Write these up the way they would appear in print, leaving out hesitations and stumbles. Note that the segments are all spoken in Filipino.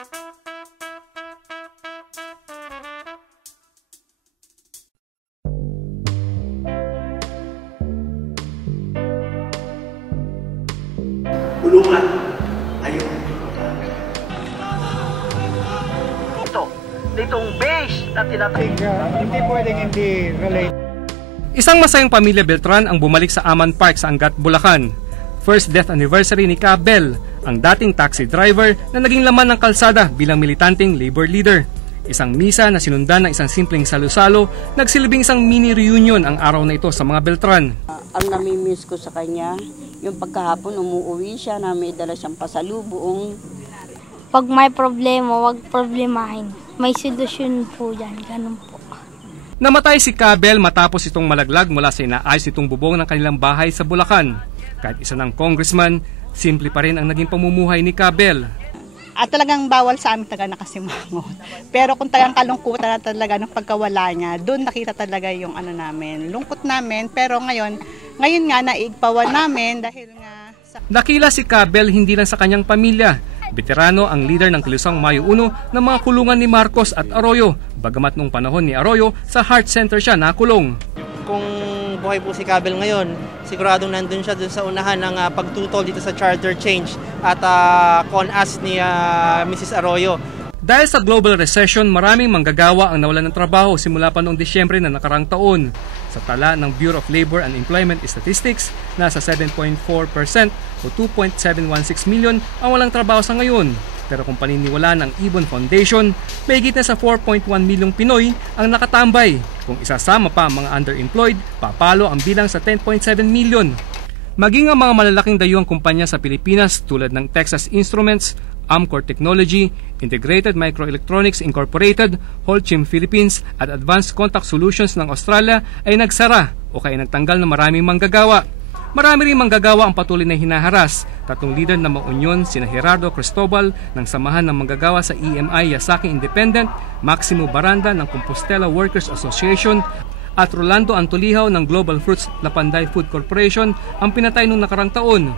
Bulungan. Ayun. Itong base na tinatawag. Hindi pwedeng hindi relate. Isang masayang pamilya Beltran ang bumalik sa Aman Park sa Angat, Bulacan. First death anniversary ni Cabel, ang dating taxi driver na naging laman ng kalsada bilang militanteng labor leader. Isang misa na sinundan ng isang simpleng salo-salo, nagsilbing isang mini reunion ang araw na ito sa mga Beltran. Ang namimiss ko sa kanya, yung pagkahapon umuwi siya na may dala siyang pasalubong. Pag may problema, wag problemahin. May solusyon po yan, ganun po. Namatay si Cabel matapos itong malaglag mula sa inaayos nitong bubong ng kanilang bahay sa Bulacan. Kahit isa ng congressman, simple pa rin ang naging pamumuhay ni Cabel. At talagang bawal sa amin talaga nakasimangot. Pero kung talagang kalungkutan na talaga ng pagkawala niya, doon nakita talaga yung ano namin, lungkot namin. Pero ngayon nga naigpawan namin dahil nga... Nakila si Cabel hindi lang sa kanyang pamilya. Veterano ang leader ng Kilusang Mayo 1 ng mga kulungan ni Marcos at Arroyo, bagamat nung panahon ni Arroyo sa Heart Center siya nakulong. Kung buhay po si Cabel ngayon, siguradong nandun siya dun sa unahan ng pagtutol dito sa charter change at con-as ni Mrs. Arroyo. Dahil sa global recession, maraming manggagawa ang nawalan ng trabaho simula pa noong Disyembre na nakarang taon. Sa tala ng Bureau of Labor and Employment Statistics, nasa 7.4% o 2.716 million ang walang trabaho sa ngayon. Pero kung paniniwala ng Ibon Foundation, mahigit na sa 4.1 milyong Pinoy ang nakatambay. Kung isasama pa ang mga underemployed, papalo ang bilang sa 10.7 million. Maging ang mga malalaking dayuhang kumpanya sa Pilipinas tulad ng Texas Instruments, Amcor Technology, Integrated Microelectronics Incorporated, Holcim Philippines at Advanced Contact Solutions ng Australia ay nagsara o kaya nagtanggal ng maraming manggagawa. Marami rin manggagawa ang patuloy na hinaharas. Tatlong leader ng mga union, sina Gerardo Cristobal ng Samahan ng Manggagawa sa EMI Yasaki Independent, Maximo Baranda ng Compostela Workers Association at Rolando Antolihaw ng Global Fruits Lapanday Food Corporation ang pinatay noong nakarang taon.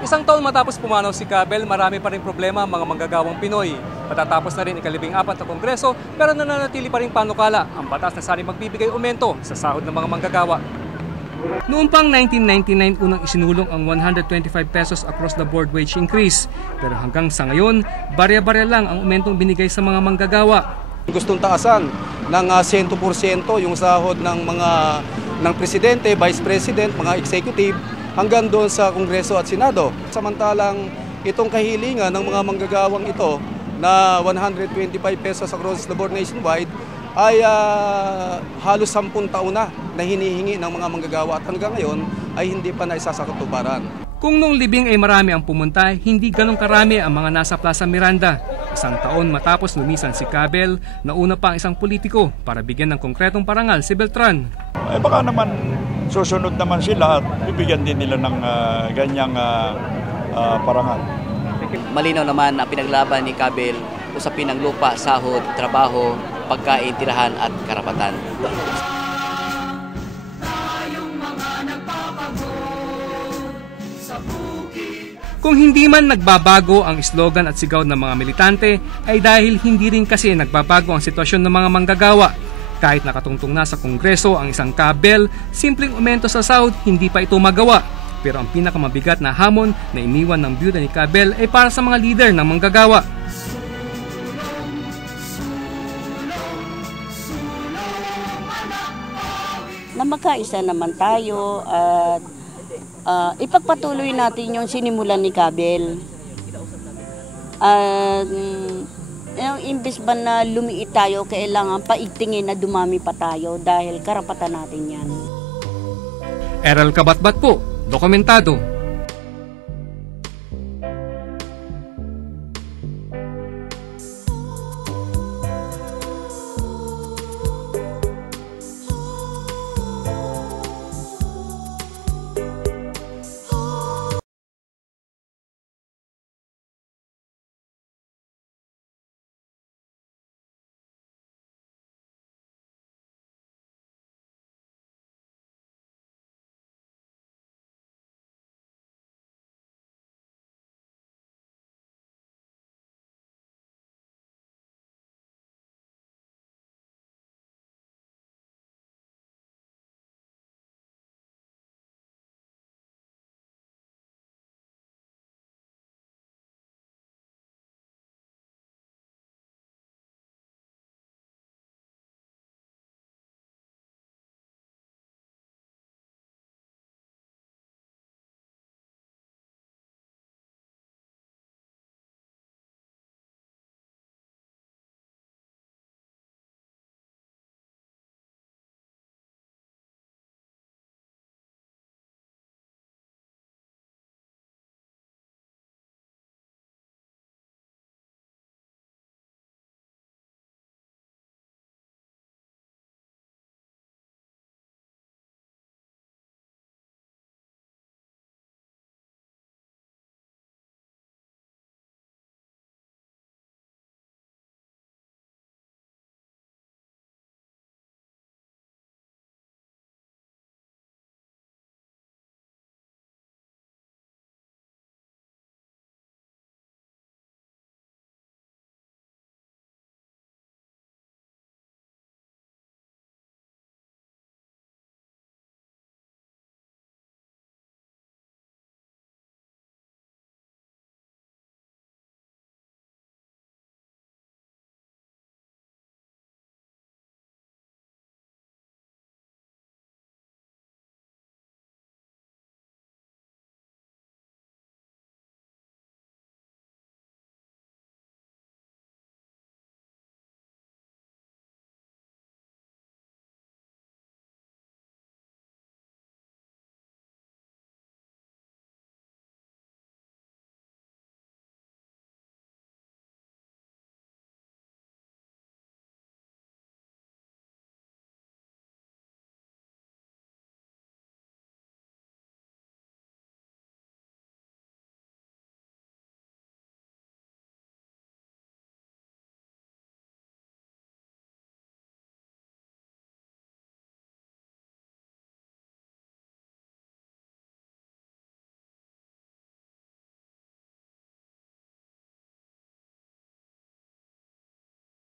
Isang taon matapos pumanaw si Cabel, marami pa rin problema ang mga manggagawang Pinoy. Matatapos na rin ika-14 na Kongreso pero nananatili pa rin panukala ang batas na sana'y magbibigay aumento sa sahod ng mga manggagawa. Noong pang 1999 unang isinulong ang 125 pesos across the board wage increase. Pero hanggang sa ngayon, barya-barya lang ang aumentong binigay sa mga manggagawa. Gustong taasan ng 100% yung sahod ng presidente, vice president, mga executive, hanggang doon sa Kongreso at Senado. Samantalang itong kahilingan ng mga manggagawang ito na 125 pesos across the board nationwide ay halos 10 taon na hinihingi ng mga manggagawa at hanggang ngayon ay hindi pa naisasakatuparan. Kung nung libing ay marami ang pumunta, hindi ganong karami ang mga nasa Plaza Miranda. Isang taon matapos lumisan si Cabel, nauna pa ang isang politiko para bigyan ng konkretong parangal si Beltran. Baka naman susunod naman sila at bibigyan din nila ng ganyang parangal. Malinaw naman ang pinaglaban ni Cabel, usapin ng lupa, sahod, trabaho, pagkain, tirahan at karapatan. Kung hindi man nagbabago ang slogan at sigaw ng mga militante, ay dahil hindi rin kasi nagbabago ang sitwasyon ng mga manggagawa. Kahit nakatungtong na sa Kongreso ang isang Cabel, simpleng aumento sa sahod hindi pa ito magawa. Pero ang pinakamabigat na hamon na iniwan ng byuda ni Cabel ay para sa mga leader ng manggagawa. Na magkaisa naman tayo at ipagpatuloy natin yung sinimulan ni Cabel. Yung imbis ba na lumiit tayo, kailangan paigtingin na dumami pa tayo dahil karapatan natin yan. Eral Kabatbat po, dokumentado.